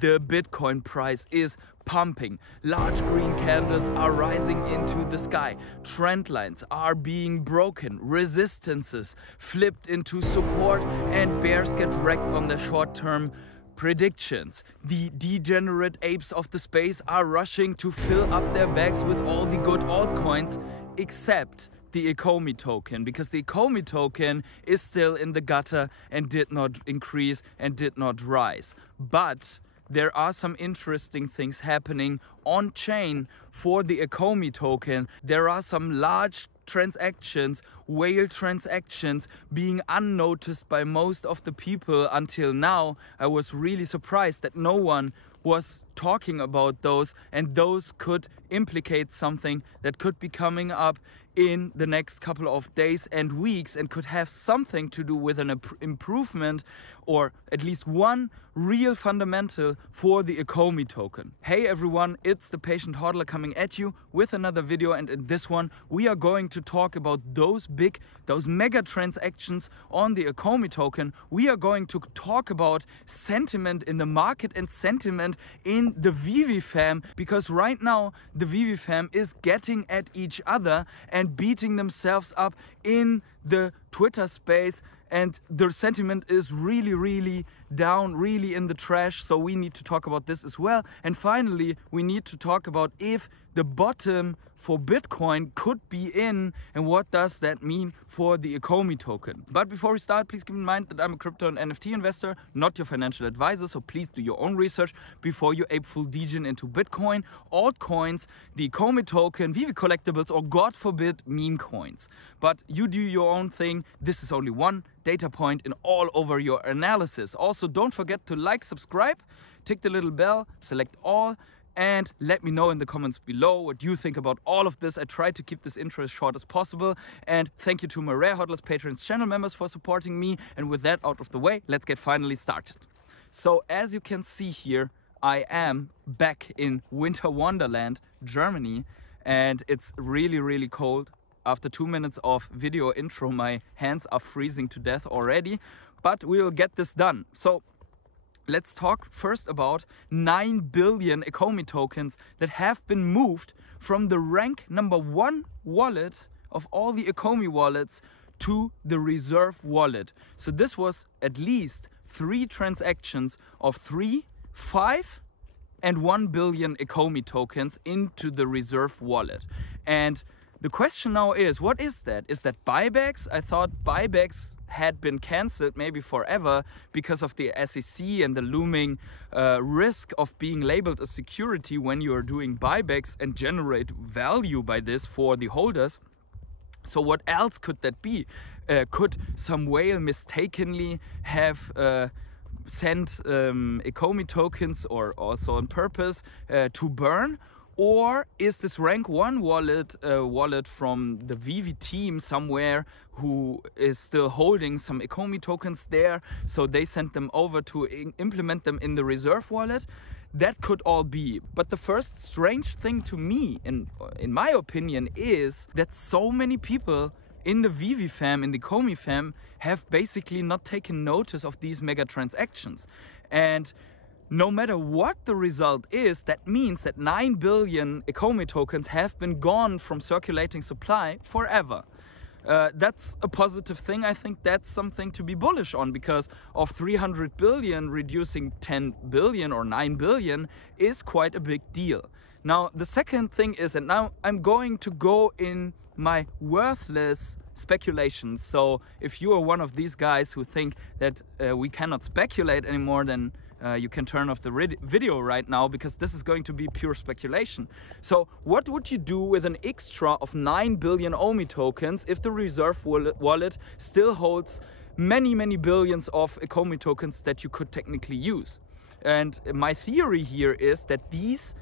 the Bitcoin price is pumping. Large green candles are rising into the sky. Trend lines are being broken. Resistances flipped into support, and bears get wrecked on their short-term predictions. The degenerate apes of the space are rushing to fill up their bags with all the good altcoins, except the Ecomi token, because the Ecomi token is still in the gutter and did not increase and did not rise. But there are some interesting things happening on chain for the Ecomi token. There are some large transactions, whale transactions, being unnoticed by most of the people until now. I was really surprised that no one was talking about those, and those could implicate something that could be coming up in the next couple of days and weeks, and could have something to do with an improvement, or at least one real fundamental for the Ecomi token. Hey everyone, it's the Patient Hodler coming at you with another video, and in this one we are going to talk about those mega transactions on the Ecomi token. We are going to talk about sentiment in the market and sentiment in the Veve fam, because right now the Veve fam is getting at each other and beating themselves up in the Twitter space, and their sentiment is really down, really in the trash. So we need to talk about this as well. And finally, we need to talk about if the bottom for Bitcoin could be in, and what does that mean for the Ecomi token. But before we start, please keep in mind that I'm a crypto and NFT investor, not your financial advisor, so please do your own research before you ape full degen into Bitcoin, altcoins, the Ecomi token, Veve collectibles, or God forbid meme coins. But you do your own thing. This is only one data point in all over your analysis. Also, don't forget to like, subscribe, tick the little bell, select all, and let me know in the comments below what you think about all of this. I try to keep this intro as short as possible. And thank you to my Rare Hodlers patrons, channel members for supporting me. And with that out of the way, let's get finally started. So as you can see here, I am back in Winter Wonderland, Germany, and it's really cold. After 2 minutes of video intro, my hands are freezing to death already, but we will get this done. So let's talk first about 9 billion Ecomi tokens that have been moved from the rank #1 wallet of all the Ecomi wallets to the reserve wallet. So this was at least 3 transactions of 3, 5 and 1 billion Ecomi tokens into the reserve wallet. And the question now is, what is that? Is that buybacks? I thought buybacks had been cancelled maybe forever because of the SEC and the looming risk of being labeled a security when you are doing buybacks and generate value by this for the holders. So what else could that be? Could some whale mistakenly have sent Ecomi tokens, or also on purpose, to burn? Or is this rank 1 wallet from the Veve team somewhere who is still holding some Ecomi tokens there, so they sent them over to implement them in the reserve wallet? That could all be. But the first strange thing to me, in my opinion, is that so many people in the Veve fam, in the Ecomi fam, have basically not taken notice of these mega transactions. And no matter what the result is, that means that 9 billion Ecomi tokens have been gone from circulating supply forever. That's a positive thing. I think that's something to be bullish on, because of 300 billion reducing 10 billion or 9 billion is quite a big deal. Now, the second thing is, and now I'm going to go in my worthless speculations. So if you are one of these guys who think that we cannot speculate anymore, then you can turn off the video right now, because this is going to be pure speculation. So what would you do with an extra of 9 billion Omi tokens if the reserve wallet still holds many billions of Ecomi tokens that you could technically use? And my theory here is that these,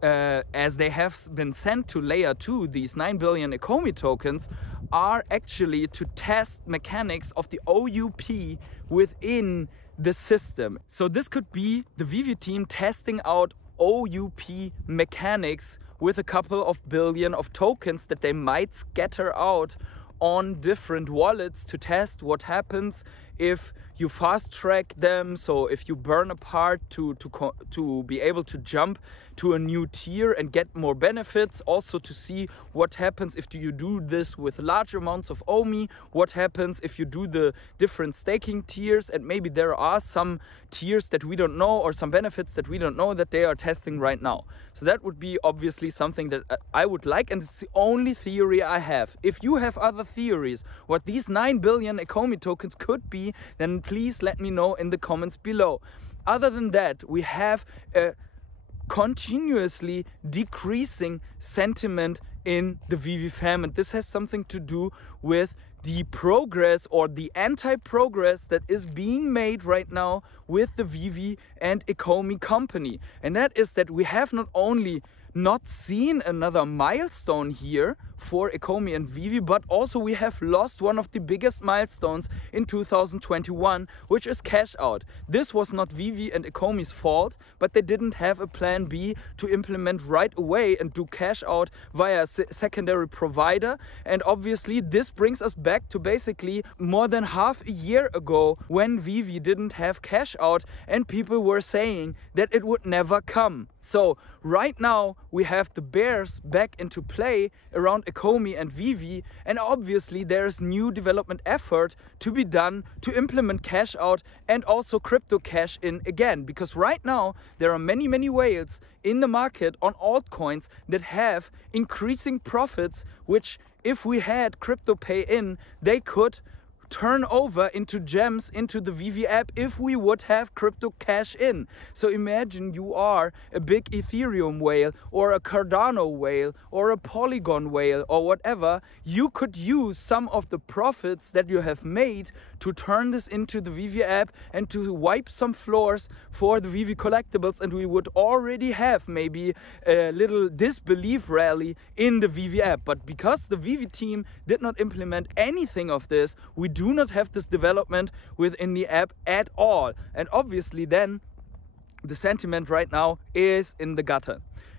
as they have been sent to layer 2, these 9 billion Ecomi tokens are actually to test mechanics of the OUP within the system. So this could be the Veve team testing out OUP mechanics with a couple of billion of tokens that they might scatter out on different wallets to test what happens if you fast track them. So if you burn a part to be able to jump to a new tier and get more benefits, also to see what happens if you do this with large amounts of Omi, what happens if you do the different staking tiers, and maybe there are some tiers that we don't know or some benefits that we don't know that they are testing right now. So that would be obviously something that I would like, and it's the only theory I have. If you have other theories what these 9 billion Ecomi tokens could be, then please let me know in the comments below. Other than that, we have a continuously decreasing sentiment in the Veve fam, and this has something to do with the progress or the anti-progress that is being made right now with the Veve and Ecomi company. And that is that we have not only not seen another milestone here for Ecomi and Veve, but also we have lost one of the biggest milestones in 2021, which is cash out. This was not Veve and Ecomi's fault, but they didn't have a plan B to implement right away and do cash out via a secondary provider. And obviously this brings us back to basically more than half a year ago, when Veve didn't have cash out and people were saying that it would never come. So right now we have the bears back into play around Ecomi and Veve, and obviously there's new development effort to be done to implement cash out and also crypto cash in again, because right now there are many whales in the market on altcoins that have increasing profits, which if we had crypto pay in, they could turn over into gems into the Veve app if we would have crypto cash in. So imagine you are a big Ethereum whale or a Cardano whale or a Polygon whale or whatever. You could use some of the profits that you have made to turn this into the Veve app and to wipe some floors for the Veve collectibles, and we would already have maybe a little disbelief rally in the Veve app. But because the Veve team did not implement anything of this, we do not have this development within the app at all. And obviously then the sentiment right now is in the gutter.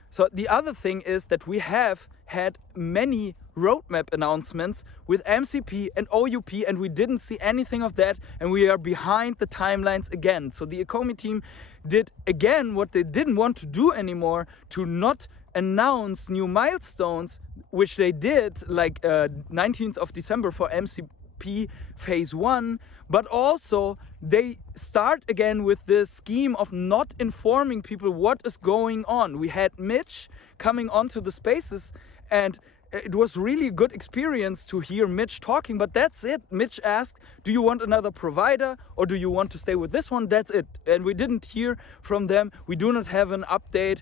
So the other thing is that we have had many roadmap announcements with MCP and OUP, and we didn't see anything of that, and we are behind the timelines again. So the Ecomi team did again what they didn't want to do anymore, to not announce new milestones, which they did like 19th of December for MCP phase 1, but also they start again with this scheme of not informing people what is going on. We had Mitch coming onto the spaces, and it was really a good experience to hear Mitch talking, but that's it. Mitch asked, do you want another provider or do you want to stay with this one? That's it. And we didn't hear from them. We do not have an update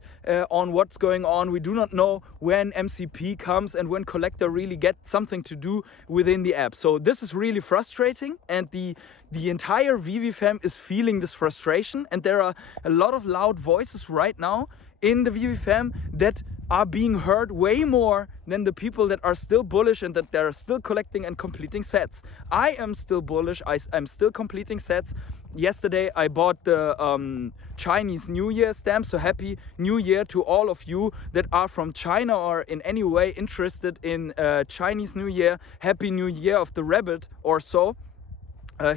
on what's going on. We do not know when MCP comes and when Collector really gets something to do within the app. So this is really frustrating, and the entire Veve fam is feeling this frustration, and there are a lot of loud voices right now in the Veve fam that are being heard way more than the people that are still bullish and that they're still collecting and completing sets. I am still bullish. I'm still completing sets. Yesterday I bought the Chinese New Year stamp, so happy New Year to all of you that are from China or in any way interested in Chinese New Year. Happy New Year of the rabbit or so,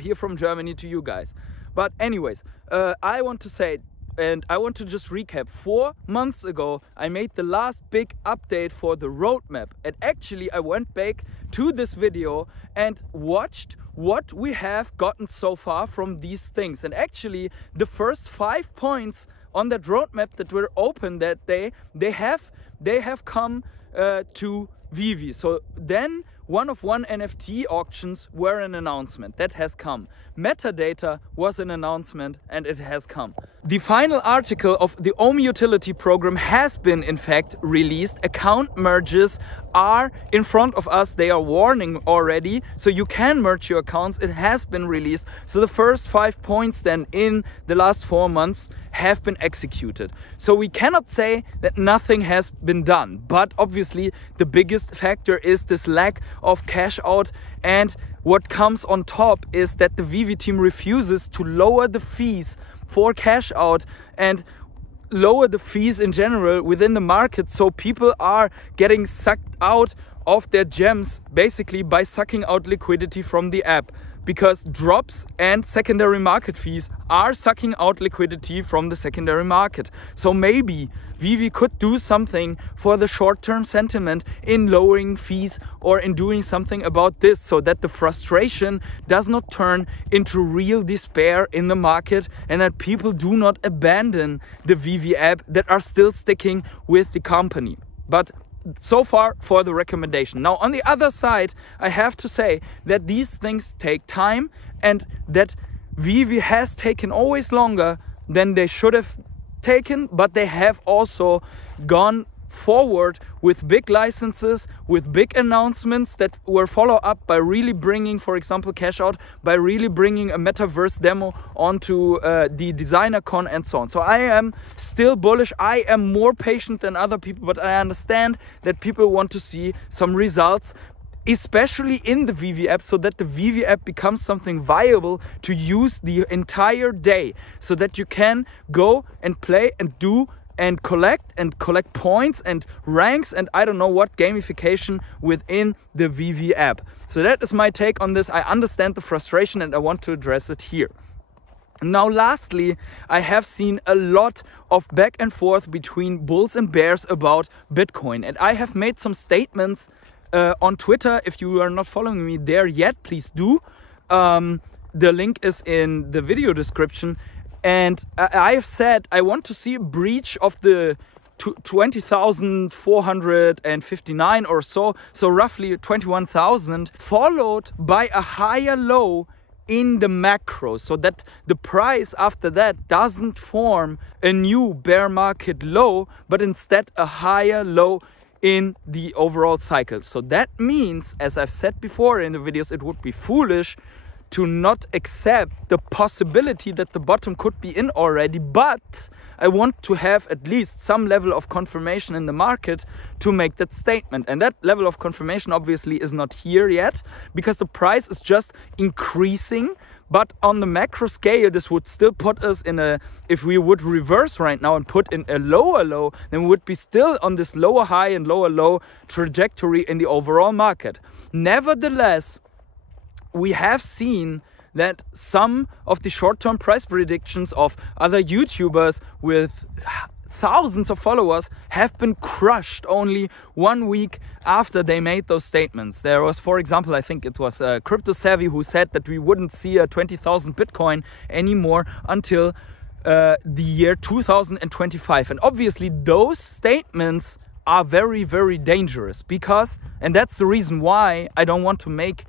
here from Germany to you guys. But anyways, I want to say, and I want to just recap, 4 months ago I made the last big update for the roadmap, and actually I went back to this video and watched what we have gotten so far from these things. And actually the first 5 points on that roadmap that were open that day, they have come to Veve. So then 1-of-1 NFT auctions were an announcement that has come. Metadata was an announcement, and it has come. The final article of the Omi utility program has been in fact released. Account merges are in front of us. They are warning already, so you can merge your accounts. It has been released. So the first 5 points then in the last 4 months have been executed. So we cannot say that nothing has been done, but obviously the biggest factor is this lack of cash out, and what comes on top is that the Veve team refuses to lower the fees for cash out and lower the fees in general within the market, so people are getting sucked out of their gems basically by sucking out liquidity from the app. because drops and secondary market fees are sucking out liquidity from the secondary market. So maybe Veve could do something for the short-term sentiment in lowering fees or in doing something about this, so that the frustration does not turn into real despair in the market, and that people do not abandon the Veve app, that are still sticking with the company. But so far for the recommendation. Now on the other side, I have to say that these things take time, and that Veve has taken always longer than they should have taken, but they have also gone forward with big licenses, with big announcements that were followed up by really bringing, for example, cash out, by really bringing a metaverse demo onto the designer con and so on. So I am still bullish. I am more patient than other people, but I understand that people want to see some results, especially in the Veve app, so that the Veve app becomes something viable to use the entire day, so that you can go and play and do and collect points and ranks and I don't know what gamification within the Veve app. So that is my take on this. I understand the frustration and I want to address it here. Now lastly, I have seen a lot of back and forth between bulls and bears about Bitcoin, and I have made some statements on Twitter. If you are not following me there yet, please do. The link is in the video description. And I have said I want to see a breach of the 20,459 or so roughly 21,000, followed by a higher low in the macro, so that the price after that doesn't form a new bear market low, but instead a higher low in the overall cycle. So that means, as I've said before in the videos, it would be foolish to not accept the possibility that the bottom could be in already, but I want to have at least some level of confirmation in the market to make that statement. And that level of confirmation obviously is not here yet, because the price is just increasing. But on the macro scale, this would still put us in a, if we would reverse right now and put in a lower low, then we would be still on this lower high and lower low trajectory in the overall market. Nevertheless, we have seen that some of the short-term price predictions of other YouTubers with thousands of followers have been crushed only 1 week after they made those statements. There was, for example, I think it was Crypto Savvy who said that we wouldn't see a 20,000 Bitcoin anymore until the year 2025. And obviously those statements are very, very dangerous, because, and that's the reason why I don't want to make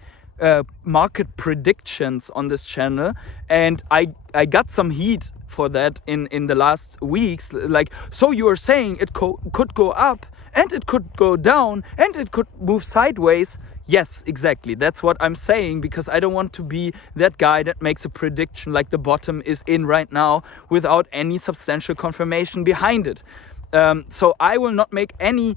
market predictions on this channel, and I got some heat for that in the last weeks. Like, so you are saying it could go up and it could go down and it could move sideways? Yes, exactly. That's what I'm saying, because I don't want to be that guy that makes a prediction like the bottom is in right now without any substantial confirmation behind it. So I will not make any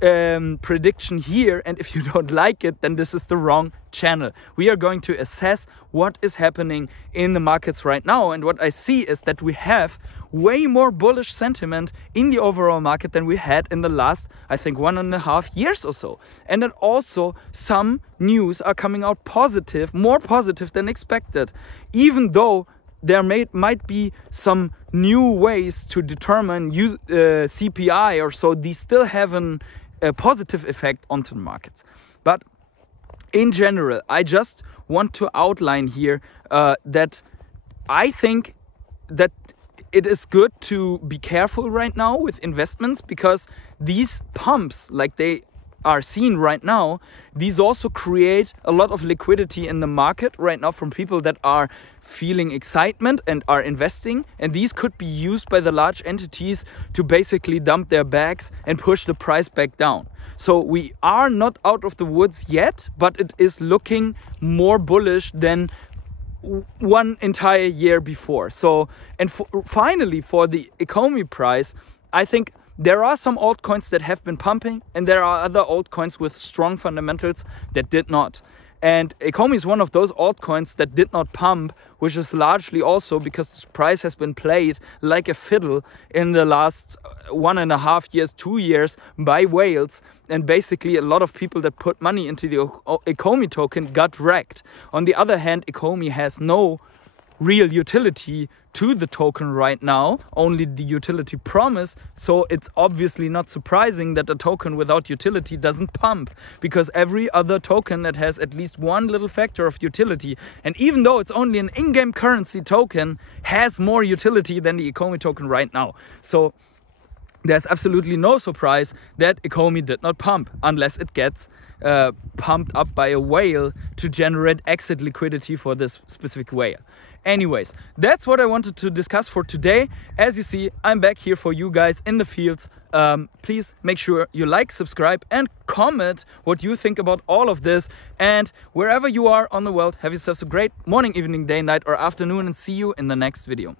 prediction here, and if you don't like it, then this is the wrong channel. We are going to assess what is happening in the markets right now, and what I see is that we have way more bullish sentiment in the overall market than we had in the last, I think, 1.5 years or so. And that also some news are coming out positive, more positive than expected, even though there might be some new ways to determine CPI or so. These still have a positive effect onto the markets. But in general, I just want to outline here that I think that it is good to be careful right now with investments, because these pumps, like they are seen right now, these also create a lot of liquidity in the market right now from people that are feeling excitement and are investing, and these could be used by the large entities to basically dump their bags and push the price back down. So we are not out of the woods yet, but it is looking more bullish than one entire year before. So, and finally, for the Ecomi price, I think there are some altcoins that have been pumping, and there are other altcoins with strong fundamentals that did not. And Ecomi is one of those altcoins that did not pump, which is largely also because the price has been played like a fiddle in the last 1.5 years, 2 years by whales. And basically a lot of people that put money into the Ecomi token got wrecked. On the other hand, Ecomi has no real utility to the token right now, only the utility promise. So it's obviously not surprising that a token without utility doesn't pump, because every other token that has at least one little factor of utility, and even though it's only an in-game currency token, has more utility than the Ecomi token right now. So there's absolutely no surprise that Ecomi did not pump, unless it gets pumped up by a whale to generate exit liquidity for this specific whale. Anyways, that's what I wanted to discuss for today. As you see, I'm back here for you guys in the fields. Please make sure you like, subscribe, and comment what you think about all of this. And wherever you are on the world, have yourselves a great morning, evening, day, night, or afternoon, and see you in the next video.